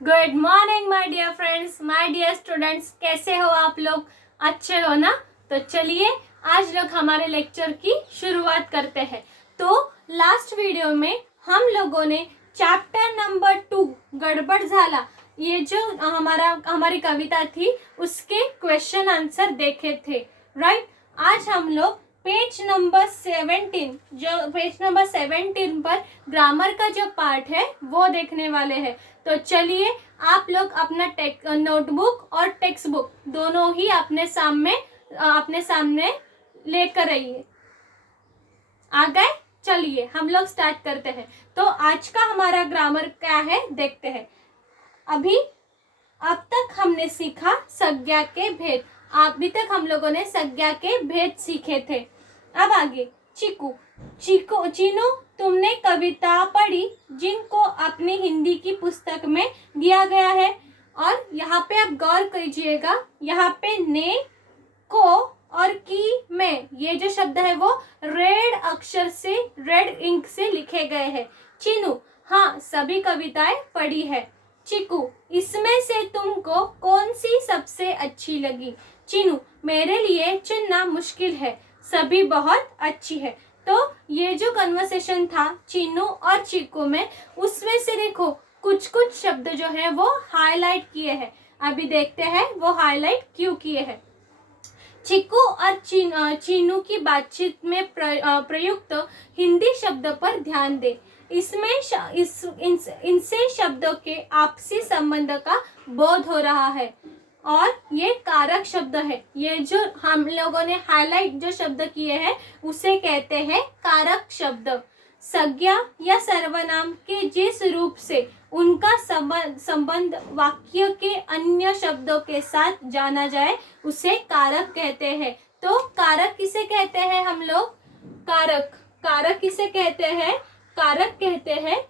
Good morning my dear friends, my dear students. कैसे हो आप लोग? अच्छे हो ना? तो चलिए आज लोग हमारे लेक्चर की शुरुआत करते हैं। तो लास्ट वीडियो में हम लोगों ने चैप्टर नंबर 2 गड़बड़ झाला, ये जो हमारी कविता थी, उसके क्वेश्चन आंसर देखे थे, राइट। आज हम लोग पेज नंबर 17 पर ग्रामर का जो पार्ट है वो देखने वाले हैं। तो चलिए आप लोग अपना नोटबुक और टेक्स्ट बुक दोनों ही अपने सामने लेकर आइए। आ गए? चलिए हम लोग स्टार्ट करते हैं। तो आज का हमारा ग्रामर क्या है देखते हैं। अब तक हमने सीखा संज्ञा के भेद। अभी तक हम लोगों ने संज्ञा के भेद सीखे थे। अब आगे चीनू, तुमने कविता पढ़ी जिनको अपनी हिंदी की पुस्तक में दिया गया है। और यहाँ पे आप गौर कीजिएगा, यहाँ पे ने, को और की में ये जो शब्द है वो रेड इंक से लिखे गए हैं। चीनू, हाँ सभी कविताएं पढ़ी है। चिकू, इसमें से तुमको कौन सी सबसे अच्छी लगी? चीनू, मेरे लिए चुनना मुश्किल है, सभी बहुत अच्छी है। तो ये जो कन्वर्सेशन था चीनू और चीकू में, उसमें से देखो कुछ शब्द जो है वो हाईलाइट किए हैं। अभी देखते हैं वो हाईलाइट क्यों किए हैं। चिकू और चीनू की बातचीत में प्रयुक्त हिंदी शब्द पर ध्यान दे। इनसे शब्दों के आपसी संबंध का बोध हो रहा है। और ये कारक शब्द है। ये जो हम लोगों ने हाईलाइट जो शब्द किए हैं उसे कहते हैं कारक शब्द। संज्ञा या सर्वनाम के जिस रूप से उनका संबंध वाक्य के अन्य शब्दों के साथ जाना जाए उसे कारक कहते हैं। तो कारक किसे कहते हैं हम लोग? कारक किसे कहते हैं? कारक कहते हैं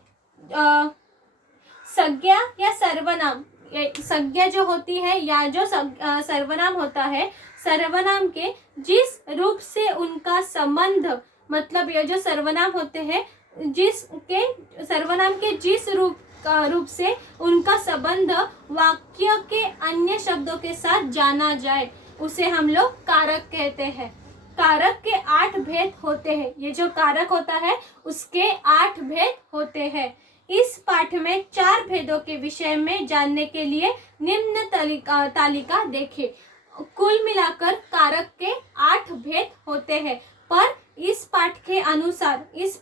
संज्ञा या सर्वनाम। संज्ञा जो होती है या जो सर्वनाम होता है, सर्वनाम के जिस रूप से उनका संबंध, मतलब ये जो सर्वनाम होते हैं सर्वनाम के जिस रूप से उनका संबंध वाक्य के अन्य शब्दों के साथ जाना जाए उसे हम लोग कारक कहते हैं। कारक के 8 भेद होते हैं। ये जो कारक होता है उसके 8 भेद होते हैं। इस पाठ में 4 भेदों के विषय में जानने के लिए निम्न तालिका देखें। कुल मिलाकर कारक के 8 भेद होते हैं, पर इस पाठ के अनुसार इस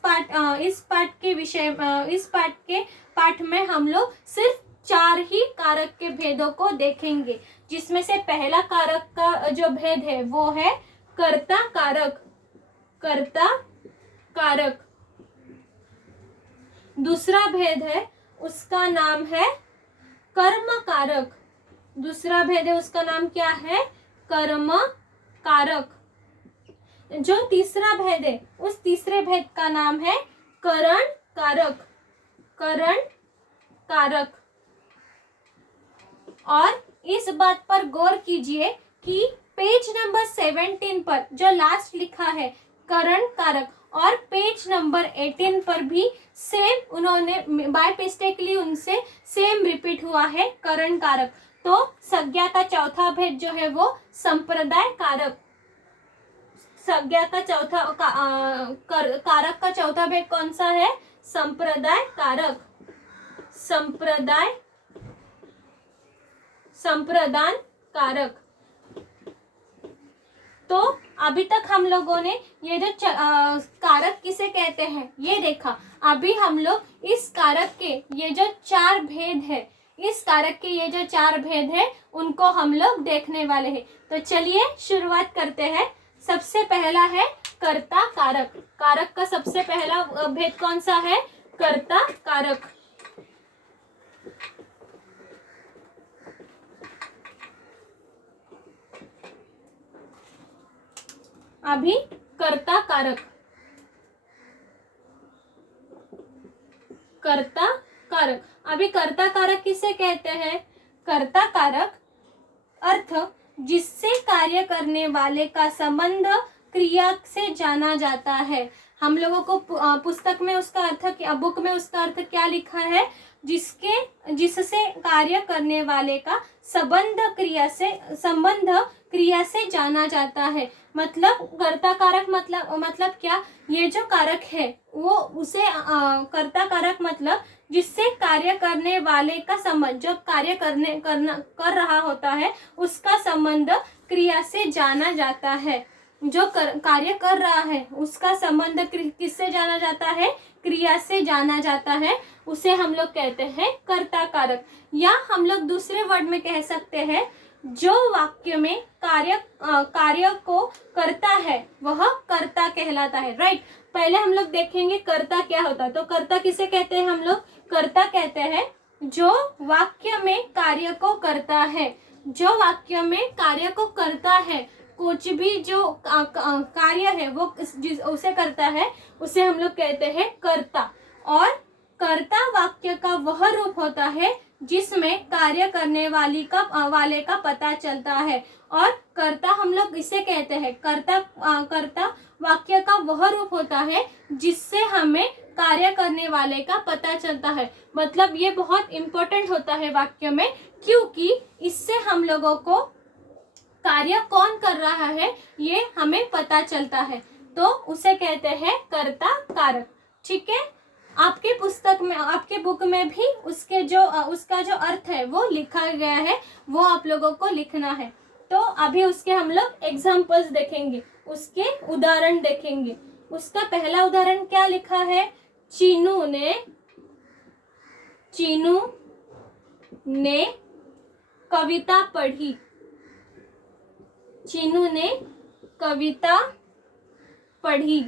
पाठ में हम लोग सिर्फ 4 ही कारक के भेदों को देखेंगे, जिसमें से पहला कारक का जो भेद है वो है कर्ता कारक। दूसरा भेद है, उसका नाम है कर्म कारक। दूसरा भेद है, उसका नाम क्या है? कर्म कारक। जो तीसरा भेद है, उस तीसरे भेद का नाम है करण कारक। और इस बात पर गौर कीजिए कि पेज नंबर 17 पर जो लास्ट लिखा है करण कारक, और पेज नंबर 18 पर भी सेम उन्होंने बाय मिस्टेकली उनसे सेम रिपीट हुआ है करण कारक। तो संज्ञा का चौथा भेद जो है वो संप्रदाय कारक। संज्ञा का कारक का चौथा भेद कौन सा है? संप्रदाय संप्रदान कारक। तो अभी तक हम लोगों ने ये जो कारक किसे कहते हैं ये देखा। अभी हम लोग इस कारक के ये जो 4 भेद है, इस कारक के ये जो 4 भेद है उनको हम लोग देखने वाले हैं। तो चलिए शुरुआत करते हैं। सबसे पहला है कर्ता कारक। कारक का सबसे पहला भेद कौन सा है? कर्ता कारक। अभी कर्ता कारक अभी कर्ता कारक किसे कहते हैं? कर्ता कारक अर्थ जिससे कार्य करने वाले का संबंध क्रिया से जाना जाता है। हम लोगों को पुस्तक में उसका अर्थ, बुक में उसका अर्थ क्या लिखा है, जिससे कार्य करने वाले का संबंध क्रिया से जाना जाता है। मतलब कर्ता कारक मतलब क्या, ये जो कारक है वो उसे कर्ता कारक मतलब जिससे कार्य करने वाले का संबंध, जो कार्य कर रहा होता है उसका संबंध क्रिया से जाना जाता है। जो कार्य कर रहा है उसका संबंध किससे जाना जाता है, क्रिया से जाना जाता है, उसे हम लोग कहते हैं कर्ता कारक। या हम लोग दूसरे वर्ड में कह सकते हैं, जो वाक्य में कार्य को करता है वह कर्ता कहलाता है। राइट, पहले हम लोग देखेंगे कर्ता क्या होता है। तो कर्ता किसे कहते हैं, हम लोग कर्ता कहते हैं जो वाक्य में कार्य को करता है। जो वाक्य में कार्य को करता है, कुछ भी जो कार्य है वो उसे करता है, उसे हम लोग कहते हैं कर्ता। और कर्ता वाक्य का वह रूप होता है जिसमें कार्य करने वाले का पता चलता है। और कर्ता हम लोग इसे कहते हैं, कर्ता वाक्य का वह रूप होता है जिससे हमें कार्य करने वाले का पता चलता है। मतलब ये बहुत इंपॉर्टेंट होता है वाक्य में, क्योंकि इससे हम लोगों को कार्य कौन कर रहा है ये हमें पता चलता है। तो उसे कहते हैं कर्ता कारक। ठीक है, आपके पुस्तक में, आपके बुक में भी उसका जो अर्थ है वो लिखा गया है, वो आप लोगों को लिखना है। तो अभी उसके हम लोग एग्जाम्पल्स देखेंगे, उसके उदाहरण देखेंगे। उसका पहला उदाहरण क्या लिखा है, चीनू ने कविता पढ़ी। चीनू ने कविता पढ़ी।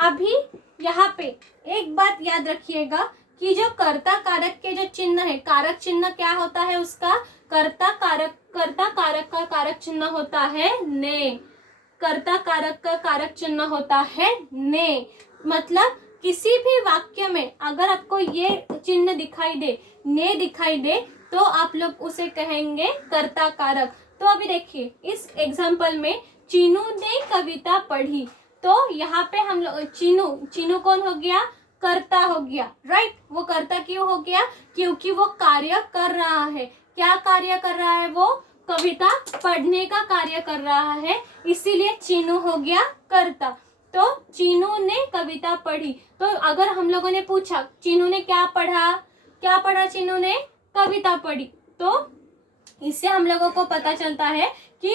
अभी यहाँ पे एक बात याद रखिएगा कि जो कर्ता कारक के जो चिन्ह है, कारक चिन्ह क्या होता है उसका, कर्ता कारक का कारक चिन्ह होता है ने। कर्ता कारक का कारक चिन्ह होता है ने। मतलब किसी भी वाक्य में अगर आपको ये चिन्ह दिखाई दे, ने दिखाई दे, तो आप लोग उसे कहेंगे कर्ता कारक। तो अभी देखिए इस एग्जाम्पल में चीनू ने कविता पढ़ी, तो यहाँ पे हम लोग चीनू कौन हो गया, कर्ता हो गया। राइट, वो कर्ता क्यों हो गया, क्योंकि वो कार्य कर रहा है। क्या कार्य कर रहा है, वो कविता पढ़ने का कार्य कर रहा है, इसीलिए चीनू हो गया कर्ता। तो चीनू ने कविता पढ़ी। तो अगर हम लोगों ने पूछा चीनू ने क्या पढ़ा चीनू ने कविता पढ़ी, तो इससे हम लोगों को पता चलता है कि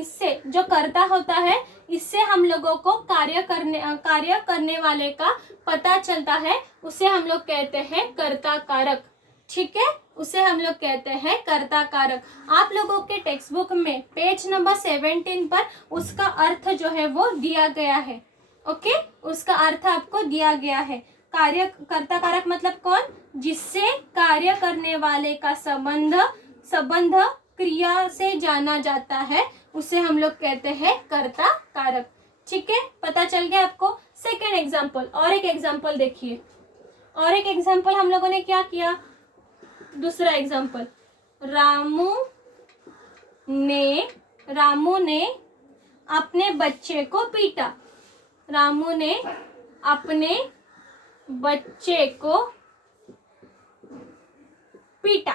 इससे जो कर्ता होता है, इससे हम लोगों को कार्य करने वाले का पता चलता है, उसे हम लोग कहते हैं कर्ता कारक। ठीक है, उसे हम लोग कहते हैं कर्ता कारक। आप लोगों के टेक्स्ट बुक में पेज नंबर 17 पर उसका अर्थ जो है वो दिया गया है। ओके, उसका अर्थ आपको दिया गया है। कर्ता कारक मतलब कौन, जिससे कार्य करने वाले का संबंध क्रिया से जाना जाता है, उसे हम लोग कहते हैं कर्ता कारक। ठीक है, पता चल गया आपको। सेकेंड एग्जाम्पल, और एक एग्जाम्पल देखिए। और एक एग्जाम्पल हम लोगों ने क्या किया, दूसरा एग्जाम्पल, रामू ने अपने बच्चे को पीटा। रामू ने अपने बच्चे को पीटा,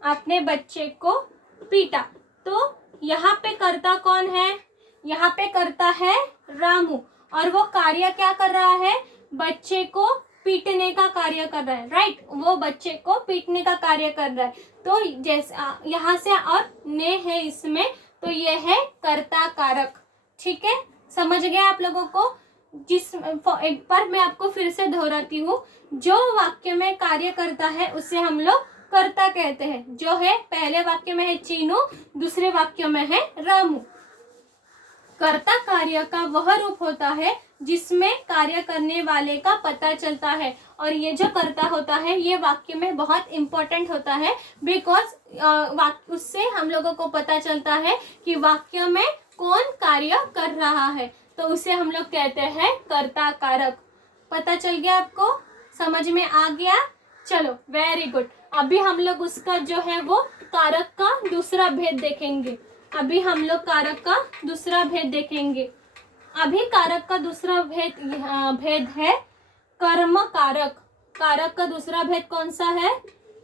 अपने बच्चे को पीटा। तो यहाँ पे कर्ता कौन है, यहाँ पे कर्ता है रामू, और वो कार्य क्या कर रहा है, बच्चे को पीटने का कार्य कर रहा है। राइट, वो बच्चे को पीटने का कार्य कर रहा है। तो जैसे यहाँ से और ने है इसमें, तो ये है कर्ता कारक। ठीक है, समझ गए आप लोगों को। एक बार मैं आपको फिर से दोहराती हूँ, जो वाक्य में कार्य करता है उसे हम लोग कर्ता कहते हैं। जो है पहले वाक्य में है चीनू, दूसरे वाक्य में है रामू। कर्ता कार्य का वह रूप होता है जिसमें कार्य करने वाले का पता चलता है। और ये जो कर्ता होता है ये वाक्य में बहुत इंपॉर्टेंट होता है, बिकॉज उससे हम लोगों को पता चलता है कि वाक्य में कौन कार्य कर रहा है, तो उसे हम लोग कहते हैं कर्ता कारक। पता चल गया आपको, समझ में आ गया। चलो, वेरी गुड। अभी हम लोग उसका जो है वो कारक का दूसरा भेद देखेंगे। अभी हम लोग कारक का दूसरा भेद देखेंगे। अभिकारक का दूसरा भेद है कर्म कारक। कारक का दूसरा भेद कौन सा है?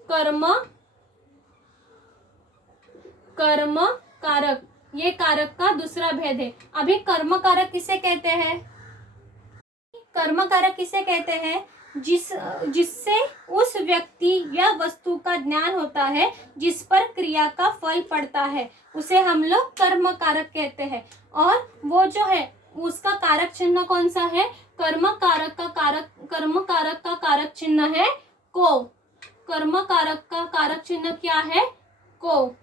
कर्म कारक। ये कारक का दूसरा भेद है। अभी कर्म कारक किसे कहते हैं? कर्म कारक किसे कहते हैं? जिससे उस व्यक्ति या वस्तु का ज्ञान होता है जिस पर क्रिया का फल पड़ता है, उसे हम लोग कर्म कारक कहते हैं। और वो जो है उसका कारक चिन्ह कौन सा है? कर्म कारक का कारक चिन्ह है को। कर्म कारक का कारक चिन्ह क्या है? को।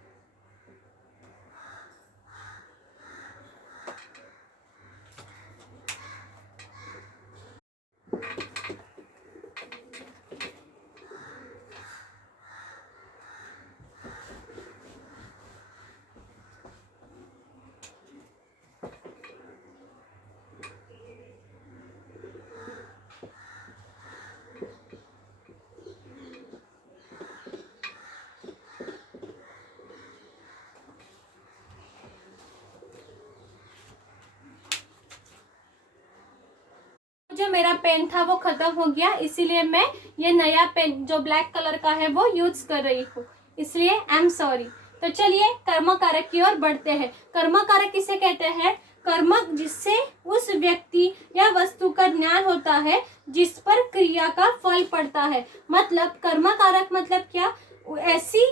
जो मेरा पेन था वो खत्म हो गया, इसीलिए मैं ये नया पेन जो ब्लैक कलर का है वो यूज कर रही हूँ, इसलिए आई एम सॉरी। तो चलिए कर्म कारक की ओर बढ़ते हैं। कर्म कारक किसे कहते हैं? कर्म जिससे उस व्यक्ति या वस्तु का ज्ञान होता है जिस पर क्रिया का फल पड़ता है। मतलब कर्म कारक मतलब क्या? ऐसी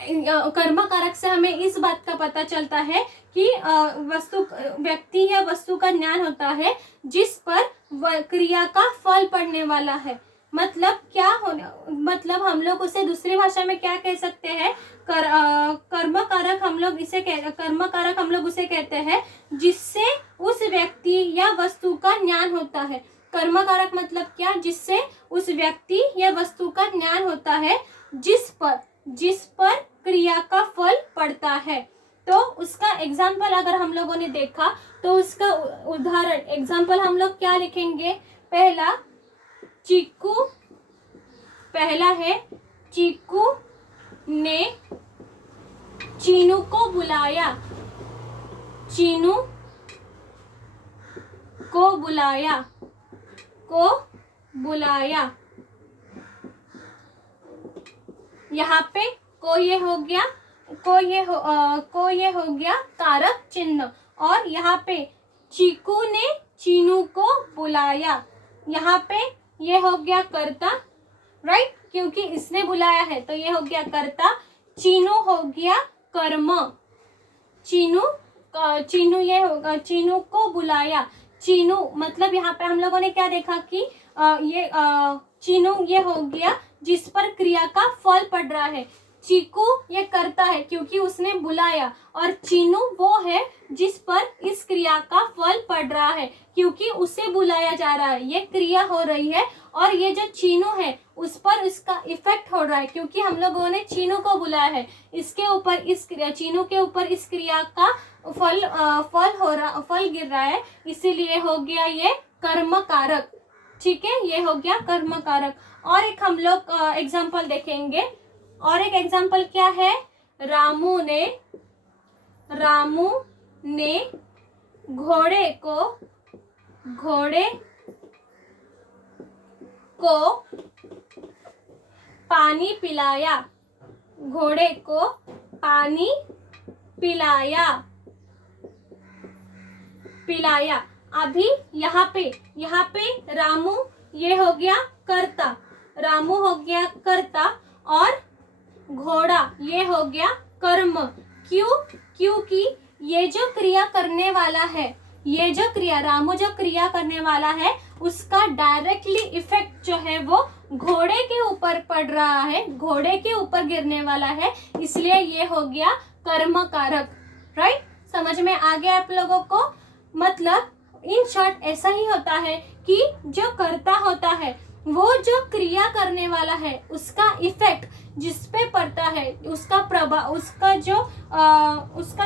कर्म कारक से हमें इस बात का पता चलता है कि व्यक्ति या वस्तु का ज्ञान होता है जिस पर क्रिया का फल पड़ने वाला है। मतलब क्या होना, मतलब हम लोग उसे दूसरी भाषा में क्या कह सकते हैं? कर्म कारक हम लोग उसे कहते हैं जिससे उस व्यक्ति या वस्तु का ज्ञान होता है। कर्म कारक मतलब क्या? जिससे उस व्यक्ति या वस्तु का ज्ञान होता है जिस पर क्रिया का फल पड़ता है। तो उसका एग्जाम्पल अगर हम लोगों ने देखा तो उसका उदाहरण एग्जाम्पल हम लोग क्या लिखेंगे? पहला है चीकू ने चीनू को बुलाया। चीनू को बुलाया। यहाँ पे को ये हो गया कारक चिन्ह। और यहाँ पे चीकू ने चीनू को बुलाया, यहाँ पे ये हो गया कर्ता, राइट? क्योंकि इसने बुलाया है तो ये हो गया कर्ता। चीनू हो गया कर्म। चीनू ये होगा, चीनू को बुलाया। चीनू मतलब यहाँ पे हम लोगों ने क्या देखा कि चीनू ये हो गया जिस पर क्रिया का फल पड़ रहा है। चीकू ये करता है क्योंकि उसने बुलाया, और चीनू वो है जिस पर इस क्रिया का फल पड़ रहा है क्योंकि उसे बुलाया जा रहा है। ये क्रिया हो रही है और ये जो चीनू है उस पर इसका इफेक्ट हो रहा है क्योंकि हम लोगों ने चीनू को बुलाया है। इसके ऊपर चीनू के ऊपर इस क्रिया का फल गिर रहा है, इसीलिए हो गया ये कर्म कारक। ठीक है, ये हो गया कर्म कारक। और एक हम लोग एग्जाम्पल देखेंगे। और एक एग्जाम्पल क्या है? रामू ने घोड़े को पानी पिलाया। घोड़े को पानी पिलाया। अभी यहाँ पे रामू ये हो गया कर्ता, रामू हो गया कर्ता और घोड़ा ये हो गया कर्म। क्योंकि ये जो क्रिया करने वाला है, रामू जो क्रिया करने वाला है उसका डायरेक्टली इफेक्ट जो है वो घोड़े के ऊपर पड़ रहा है, घोड़े के ऊपर गिरने वाला है, इसलिए ये हो गया कर्म कारक। राइट? समझ में आ गया आप लोगों को? मतलब इन शॉर्ट ऐसा ही होता है कि जो कर्ता होता है वो जो क्रिया करने वाला है उसका इफेक्ट जिस पे पड़ता है, उसका प्रभाव, उसका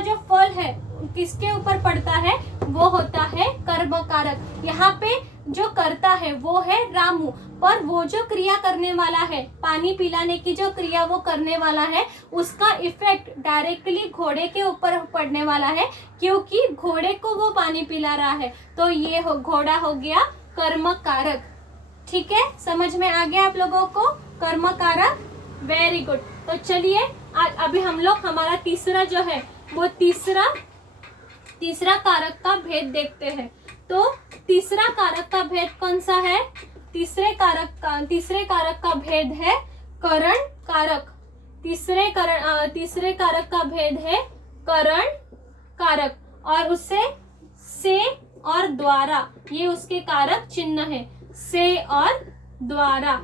जो फल है किसके ऊपर पड़ता है, वो होता है कर्म कारक। यहाँ पे जो करता है वो है रामू, पर वो जो क्रिया करने वाला है, पानी पिलाने की जो क्रिया वो करने वाला है, उसका इफेक्ट डायरेक्टली घोड़े के ऊपर पड़ने वाला है, क्योंकि घोड़े को वो पानी पिला रहा है। तो ये घोड़ा हो गया कर्म कारक। ठीक है, समझ में आ गया आप लोगों को कर्म कारक? Very good. तो चलिए अभी हम लोग हमारा तीसरा जो है वो तीसरा कारक का भेद देखते हैं। तो तीसरा कारक का भेद कौन सा है? तीसरे कारक का भेद है करण कारक। तीसरे कारक का भेद है करण कारक, और उससे से और द्वारा, ये उसके कारक चिन्ह है। से और द्वारा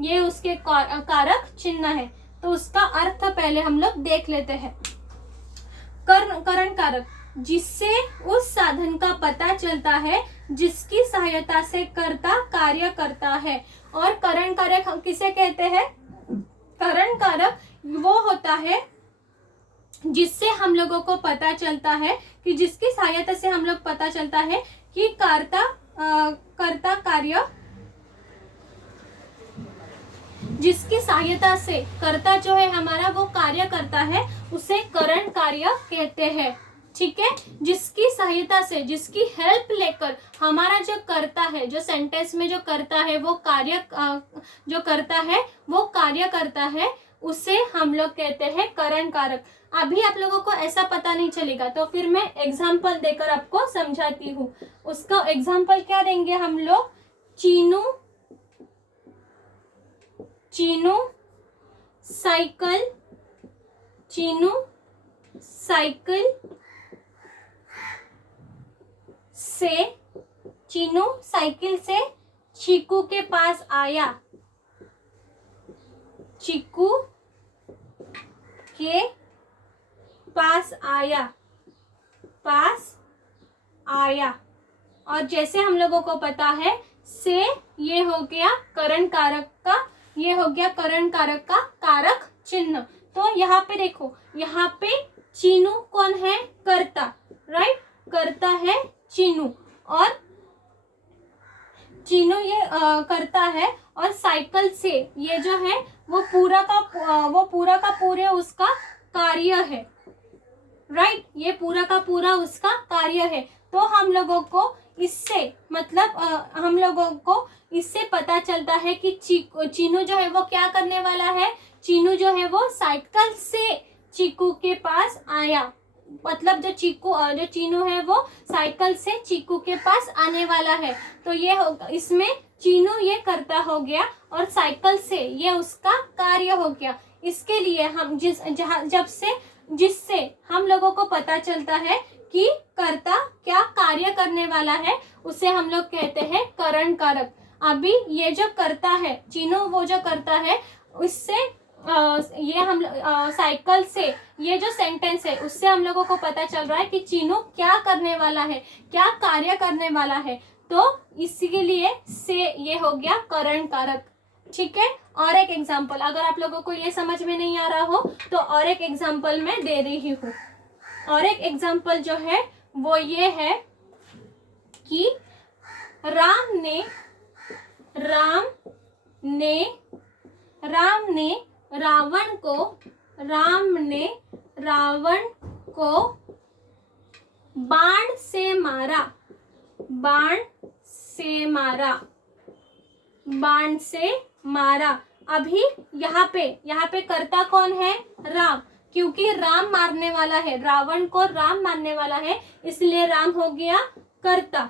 ये उसके कारक चिन्ह है। तो उसका अर्थ पहले हम लोग देख लेते हैं। करण कारक, जिससे उस साधन का पता चलता है जिसकी सहायता से कर्ता कार्य करता है। और करण कारक हम किसे कहते हैं? करण कारक वो होता है जिससे हम लोगों को पता चलता है कि जिसकी सहायता से हम लोग पता चलता है कि कर्ता कार्य, जिसकी सहायता से कर्ता जो है हमारा वो कार्य करता है, उसे करण कार्य कहते हैं। ठीक है, जिसकी सहायता से, जिसकी हेल्प लेकर हमारा जो करता है, जो सेंटेंस में जो करता है वो कार्य जो करता है वो कार्य करता है, उसे हम लोग कहते हैं करण कारक। अभी आप लोगों को ऐसा पता नहीं चलेगा तो फिर मैं एग्जाम्पल देकर आपको समझाती हूँ। उसका एग्जाम्पल क्या देंगे हम लोग? चीनू साइकिल, चीनू साइकिल से चीकू के पास आया। चीकू के पास आया। और जैसे हम लोगों को पता है, से ये हो गया करण कारक का कारक चिन्ह। तो यहाँ पे देखो, यहाँ पे चीनू कौन है? कर्ता, राइट? कर्ता है चीनू, और चीनू ये करता है, और साइकिल से ये जो है वो पूरा का पूरे उसका कार्य है, राइट? ये पूरा का पूरा उसका कार्य है। तो हम लोगों को इससे हम लोगों को इससे पता चलता है कि चीनू जो है वो क्या करने वाला है? चीनू जो है वो साइकिल से चीकू के पास आया। मतलब जो चीनू है वो साइकिल से चीकू के पास आने वाला है। तो ये होगा, इसमें चीनू ये करता हो गया और साइकिल से ये उसका कार्य हो गया। इसके लिए हम जिससे हम लोगों को पता चलता है कि कर्ता क्या कार्य करने वाला है, उसे हम लोग कहते हैं करण कारक। अभी ये जो करता है चीनू, वो जो करता है, उससे ये हम साइकिल से ये जो सेंटेंस है उससे हम लोगों को पता चल रहा है कि चीनू क्या करने वाला है, क्या कार्य करने वाला है। तो इसके लिए से ये हो गया करण कारक। ठीक है, और एक एग्जाम्पल, अगर आप लोगों को ये समझ में नहीं आ रहा हो तो और एक एग्जाम्पल मैं दे रही हूँ। और एक एग्जाम्पल जो है वो ये है कि राम ने रावण को बाण से मारा। अभी यहाँ पे कर्ता कौन है? राम, क्योंकि राम मारने वाला है, रावण को राम मारने वाला है, इसलिए राम हो गया कर्ता।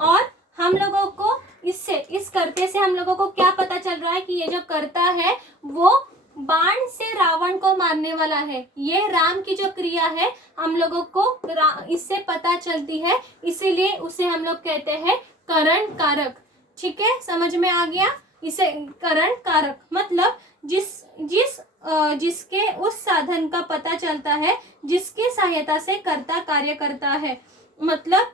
और हम लोगों को इस करते से हम लोगों को क्या पता चल रहा है कि ये जो कर्ता है वो बाण से रावण को मारने वाला है। ये राम की जो क्रिया है हम लोगों को इससे पता चलती है, इसीलिए उसे हम लोग कहते हैं करण कारक। ठीक है, समझ में आ गया? इसे करण कारक मतलब जिसके उस साधन का पता चलता है जिसकी सहायता से कर्ता कार्य करता है। मतलब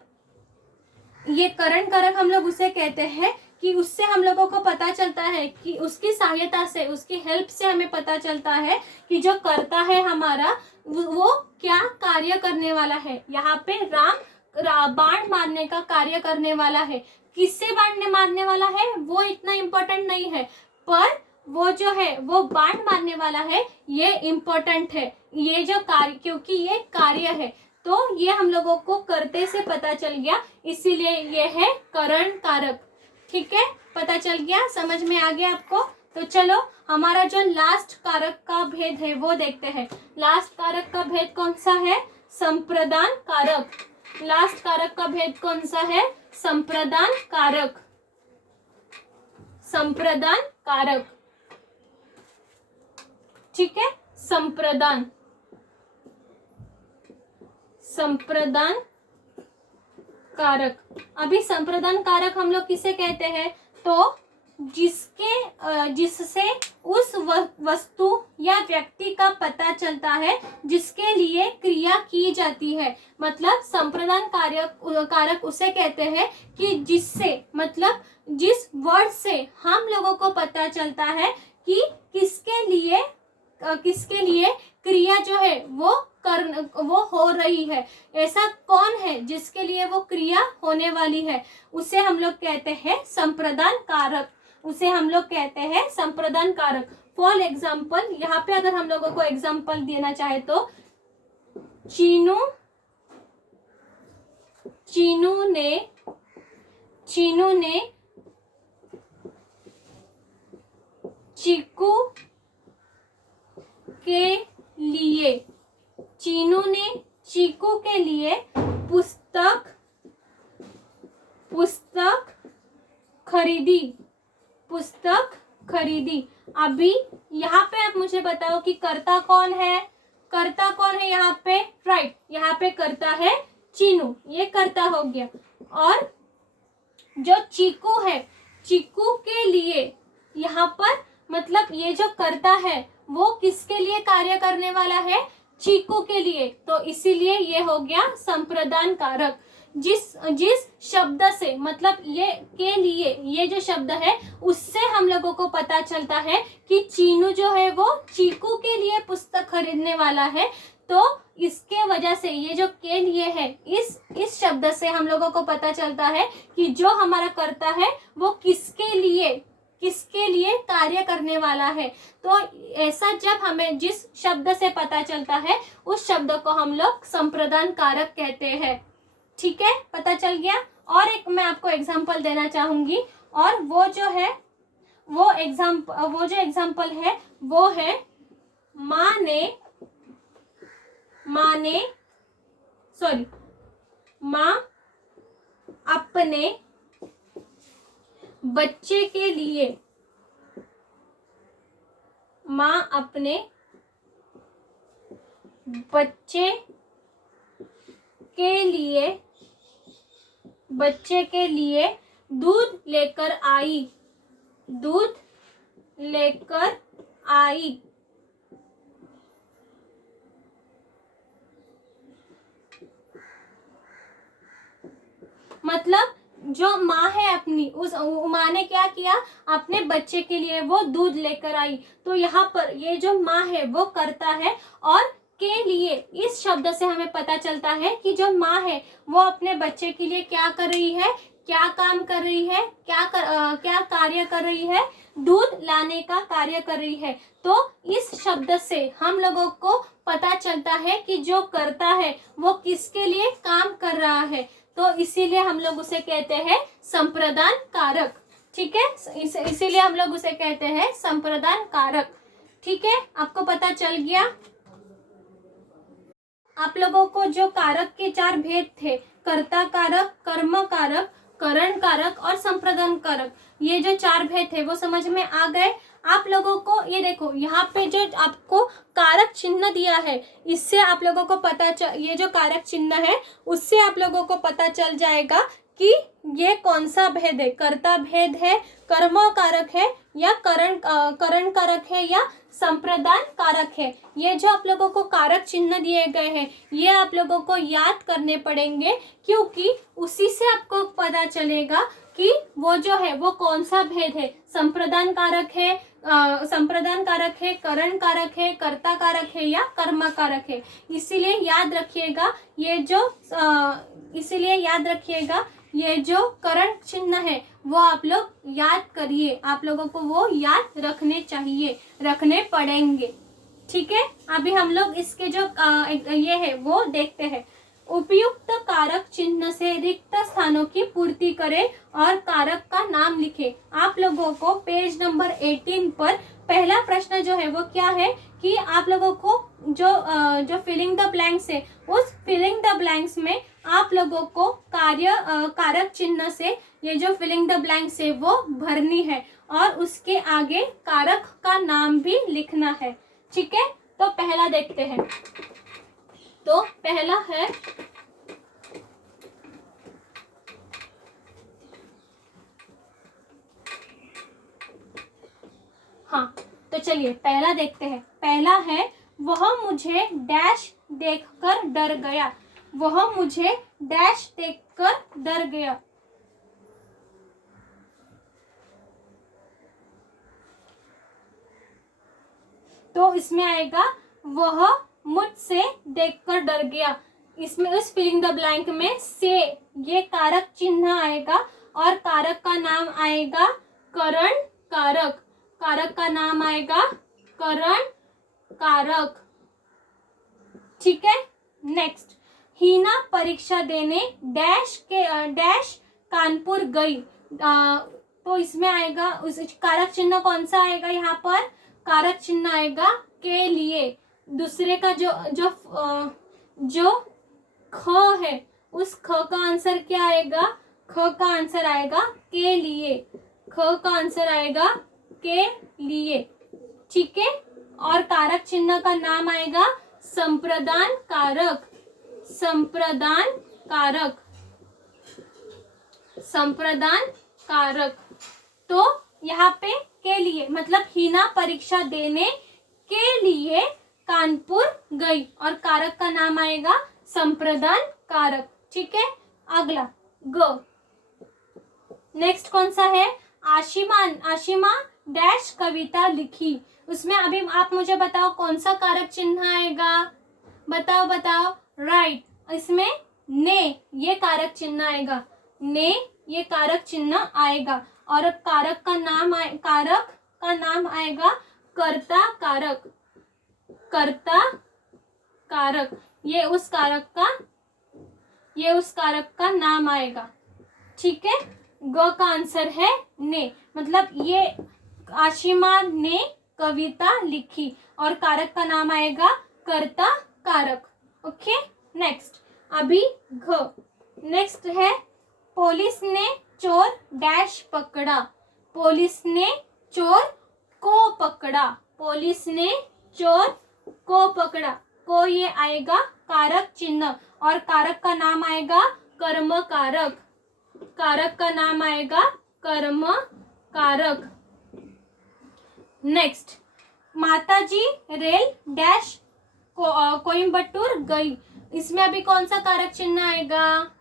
ये करण कारक हम लोग उसे कहते हैं कि उससे हम लोगों को पता चलता है कि उसकी सहायता से, उसकी हेल्प से हमें पता चलता है कि जो कर्ता है हमारा वो क्या कार्य करने वाला है। यहाँ पे राम बाण मारने का कार्य करने वाला है। किससे बाण मारने वाला है वो इतना इम्पोर्टेंट नहीं है, पर वो जो है वो बाण मारने वाला है ये इम्पोर्टेंट है। ये जो कार्य, क्योंकि ये कार्य है तो ये हम लोगों को करते से पता चल गया, इसीलिए ये है करण कारक। ठीक है, पता चल गया, समझ में आ गया आपको। तो चलो हमारा जो लास्ट कारक का भेद है वो देखते हैं। लास्ट कारक का भेद कौन सा है? संप्रदान कारक। लास्ट कारक का भेद कौन सा है? संप्रदान कारक। संप्रदान कारक, ठीक है, संप्रदान, संप्रदान कारक। अभी संप्रदान कारक हम लोग किसे कहते हैं? तो जिससे उस वस्तु या व्यक्ति का पता चलता है जिसके लिए क्रिया की जाती है। मतलब संप्रदान कारक उसे कहते हैं कि जिससे, मतलब जिस वर्ड से हम लोगों को पता चलता है कि किसके लिए क्रिया जो है वो हो रही है। ऐसा कौन है जिसके लिए वो क्रिया होने वाली है, उसे हम लोग कहते हैं संप्रदान कारक। उसे हम लोग कहते हैं संप्रदान कारक। फॉर एग्जाम्पल, यहाँ पे अगर हम लोगों को एग्जाम्पल देना चाहे तो चीनू ने चीकू के लिए, चीनू ने चीकू के लिए पुस्तक खरीदी। अभी यहाँ पे आप मुझे बताओ कि कर्ता कौन है? कर्ता कौन है यहाँ पे? राइट, यहाँ पे कर्ता है चीनू, ये कर्ता हो गया। और जो चीकू है, चीकू के लिए यहाँ पर मतलब ये जो कर्ता है वो किसके लिए कार्य करने वाला है? चीकू के लिए, तो इसीलिए ये हो गया संप्रदान कारक। जिस शब्द से, मतलब ये के लिए, ये जो शब्द है उससे हम लोगों को पता चलता है कि चीनू जो है वो चीकू के लिए पुस्तक खरीदने वाला है। तो इसके वजह से ये जो के लिए है, इस शब्द से हम लोगों को पता चलता है कि जो हमारा कर्ता है वो किसके लिए कार्य करने वाला है। तो ऐसा जब हमें जिस शब्द से पता चलता है उस शब्द को हम लोग संप्रदान कारक कहते हैं। ठीक है, पता चल गया। और एक मैं आपको एग्जांपल देना चाहूंगी, और वो जो एग्जांपल है वो है माँ अपने बच्चे के लिए, माँ अपने बच्चे के लिए दूध लेकर आई। मतलब जो माँ है अपनी, उस माँ ने क्या किया? अपने बच्चे के लिए वो दूध लेकर आई। तो यहाँ पर ये जो माँ है वो कर्ता है, और के लिए इस शब्द से हमें पता चलता है कि जो माँ है वो अपने बच्चे के लिए क्या कर रही है, क्या काम कर रही है, क्या कार्य कर रही है? दूध लाने का कार्य कर रही है। तो इस शब्द से हम लोगों को पता चलता है कि जो कर्ता है वो किसके लिए काम कर रहा है। तो इसीलिए हम लोग उसे कहते हैं संप्रदान कारक। ठीक है, इसीलिए हम लोग उसे कहते हैं संप्रदान कारक। ठीक है, आपको पता चल गया। आप लोगों को जो कारक के 4 भेद थे, कर्ता कारक, कर्म कारक, करण कारक और संप्रदान कारक, ये जो 4 भेद थे वो समझ में आ गए आप लोगों को। ये देखो यहाँ पे जो आपको कारक चिन्ह दिया है, इससे आप लोगों को ये जो कारक चिन्ह है उससे आप लोगों को पता चल जाएगा कि ये कौन सा भेद है, कर्ता भेद है, कर्म कारक है, या करण कारक है, या संप्रदान कारक है। ये जो आप लोगों को कारक चिन्ह दिए गए हैं ये आप लोगों को याद करने पड़ेंगे, क्योंकि उसी से आपको पता चलेगा कि वो जो है वो कौन सा भेद है। संप्रदान कारक है, करण कारक है, कर्ता कारक है, या कर्म कारक है। इसीलिए याद रखिएगा ये जो करण चिन्ह है वो आप लोग याद करिए, आप लोगों को वो याद रखने चाहिए, रखने पड़ेंगे। ठीक है, अभी हम लोग इसके जो ये है वो देखते हैं। उपयुक्त कारक चिन्ह से रिक्त स्थानों की पूर्ति करें और कारक का नाम लिखें। आप लोगों को पेज नंबर 18 पर पहला प्रश्न जो है वो क्या है कि आप लोगों को जो फिलिंग द ब्लैंक्स है, उस फिलिंग द ब्लैंक्स में आप लोगों को कारक चिन्ह से ये जो फिलिंग द ब्लैंक्स है वो भरनी है और उसके आगे कारक का नाम भी लिखना है। ठीक है, तो पहला देखते हैं। तो पहला है हाँ, तो चलिए पहला देखते हैं। पहला है वह मुझे डैश देखकर डर गया। वह मुझे डैश देखकर डर गया। तो इसमें आएगा वह मुझसे देखकर डर गया। इसमें इस फिलिंग द ब्लैंक में से ये कारक चिन्ह आएगा और कारक का नाम आएगा करण कारक। कारक का नाम आएगा करण कारक। ठीक है, नेक्स्ट। हीना परीक्षा देने डैश कानपुर गई। तो इसमें आएगा उस कारक चिन्ह कौन सा आएगा, यहाँ पर कारक चिन्ह आएगा के लिए। दूसरे का जो ख है, उस ख का आंसर क्या आएगा, ख का आंसर आएगा के लिए। ख का आंसर आएगा के लिए। ठीक है, और कारक चिन्ह का नाम आएगा संप्रदान कारक। संप्रदान कारक। संप्रदान कारक। तो यहाँ पे के लिए मतलब हीना परीक्षा देने के लिए कानपुर गई और कारक का नाम आएगा संप्रदान कारक। ठीक है, अगला ग। नेक्स्ट कौन सा है, आशिमा डैश कविता लिखी। उसमें अभी आप मुझे बताओ कौन सा कारक चिन्ह आएगा, बताओ। राइट, इसमें ने ये कारक चिन्ह आएगा। ने ये कारक चिन्ह आएगा और कारक का नाम आएगा कर्ता कारक। कर्ता कारक, ये उस कारक का नाम आएगा। ठीक है, ग का आंसर है ने, मतलब ये आशिमा ने कविता लिखी और कारक का नाम आएगा कर्ता कारक। Okay, next. अभी घ। नेक्स्ट है पुलिस ने चोर डैश पकड़ा। पुलिस ने चोर को पकड़ा। पुलिस ने चोर को पकड़ा। को ये आएगा कारक चिन्ह और कारक का नाम आएगा कर्म कारक। कारक का नाम आएगा कर्म कारक। नेक्स्ट, माताजी रेल डैश कोयम्बटूर गई। इसमें अभी कौन सा कारक चिन्ह आएगा,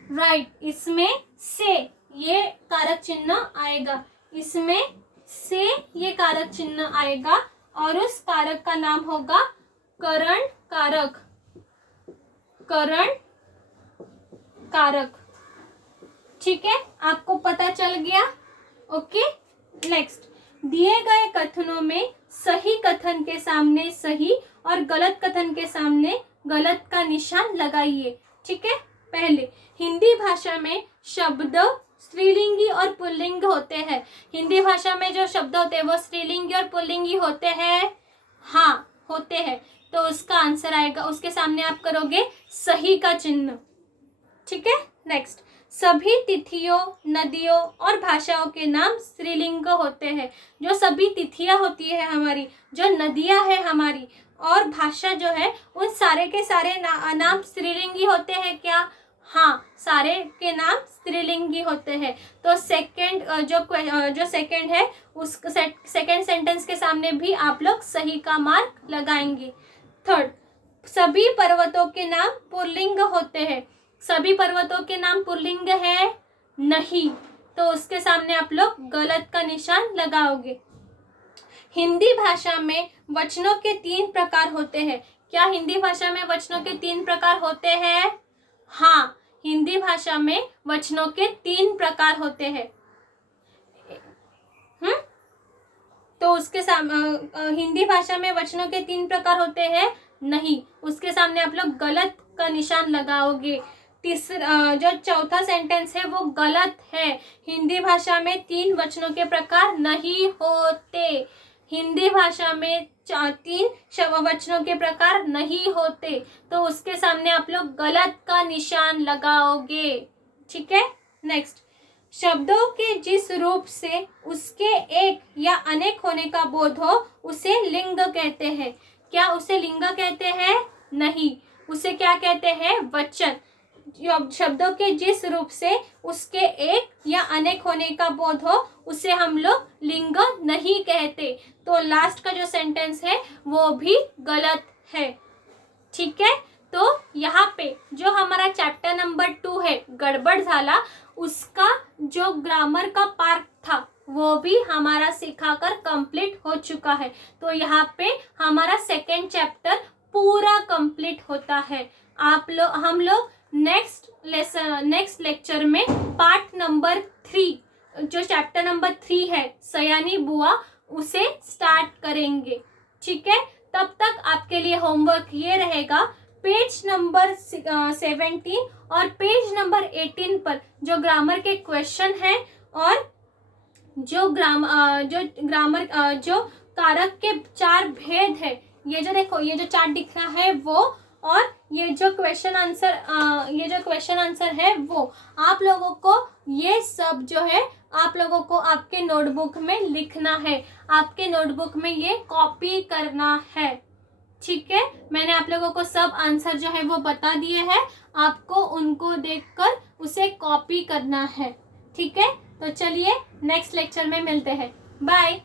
राइट, इसमें से ये कारक चिन्ह आएगा। इसमें से ये कारक चिन्ह आएगा और उस कारक का नाम होगा करण कारक। करण कारक। ठीक है, आपको पता चल गया। Okay, next. दिए गए कथनों में सही कथन के सामने सही और गलत कथन के सामने गलत का निशान लगाइए। ठीक है, पहले हिंदी भाषा में शब्द स्त्रीलिंगी और पुल्लिंग होते हैं। हिंदी भाषा में जो शब्द होते हैं वो स्त्रीलिंगी और पुल्लिंगी होते हैं। हाँ, होते हैं। तो उसका आंसर आएगा, उसके सामने आप करोगे सही का चिन्ह। ठीक है, नेक्स्ट। सभी तिथियों, नदियों और भाषाओं के नाम स्त्रीलिंग होते हैं। जो सभी तिथियां होती है हमारी, जो नदियां है हमारी और भाषा जो है, उन सारे के सारे नाम स्त्रीलिंगी होते हैं क्या? हाँ, सारे के नाम स्त्रीलिंगी होते हैं। तो सेकंड जो सेकंड है उस सेकंड सेंटेंस के सामने भी आप लोग सही का मार्क लगाएंगे। थर्ड, सभी पर्वतों के नाम पुल्लिंग होते हैं। सभी पर्वतों के नाम पुल्लिंग है नहीं, तो उसके सामने आप लोग गलत का निशान लगाओगे। हिंदी भाषा में वचनों के 3 प्रकार होते हैं। क्या हिंदी भाषा में वचनों के 3 प्रकार होते हैं? हाँ, हिंदी भाषा में वचनों के 3 प्रकार होते हैं। तो उसके सामने हिंदी भाषा में वचनों के 3 प्रकार होते हैं नहीं, उसके सामने आप लोग गलत का निशान लगाओगे। तीसरा जो चौथा सेंटेंस है वो गलत है। हिंदी भाषा में 3 वचनों के प्रकार नहीं होते। हिंदी भाषा में 3 वचनों के प्रकार नहीं होते, तो उसके सामने आप लोग गलत का निशान लगाओगे। ठीक है। नेक्स्ट, शब्दों के जिस रूप से उसके एक या अनेक होने का बोध हो उसे लिंग कहते हैं। क्या उसे लिंग कहते हैं? नहीं, उसे क्या कहते हैं? वचन। शब्दों के जिस रूप से उसके एक या अनेक होने का बोध हो उसे हम लोग लिंग नहीं कहते। तो लास्ट का जो सेंटेंस है वो भी गलत है। ठीक है। तो यहाँ पे जो हमारा चैप्टर नंबर 2 है गड़बड़ झाला, उसका जो ग्रामर का पार्ट था वो भी हमारा सिखाकर कंप्लीट हो चुका है। तो यहाँ पे हमारा 2nd चैप्टर पूरा कंप्लीट होता है। हम लोग नेक्स्ट लेक्चर में पार्ट नंबर 3 जो चैप्टर नंबर 3 है सयानी बुआ, उसे स्टार्ट करेंगे। ठीक है। तब तक आपके लिए होमवर्क ये रहेगा, पेज नंबर 17 और पेज नंबर 18 पर जो ग्रामर के क्वेश्चन हैं और जो कारक के 4 भेद है, ये जो देखो ये जो चार्ट दिख रहा है वो, और ये जो क्वेश्चन आंसर है वो, आप लोगों को ये सब जो है आप लोगों को आपके नोटबुक में लिखना है, आपके नोटबुक में ये कॉपी करना है। ठीक है। मैंने आप लोगों को सब आंसर जो है वो बता दिए हैं, आपको उनको देखकर उसे कॉपी करना है। ठीक है। तो चलिए नेक्स्ट लेक्चर में मिलते हैं। बाय।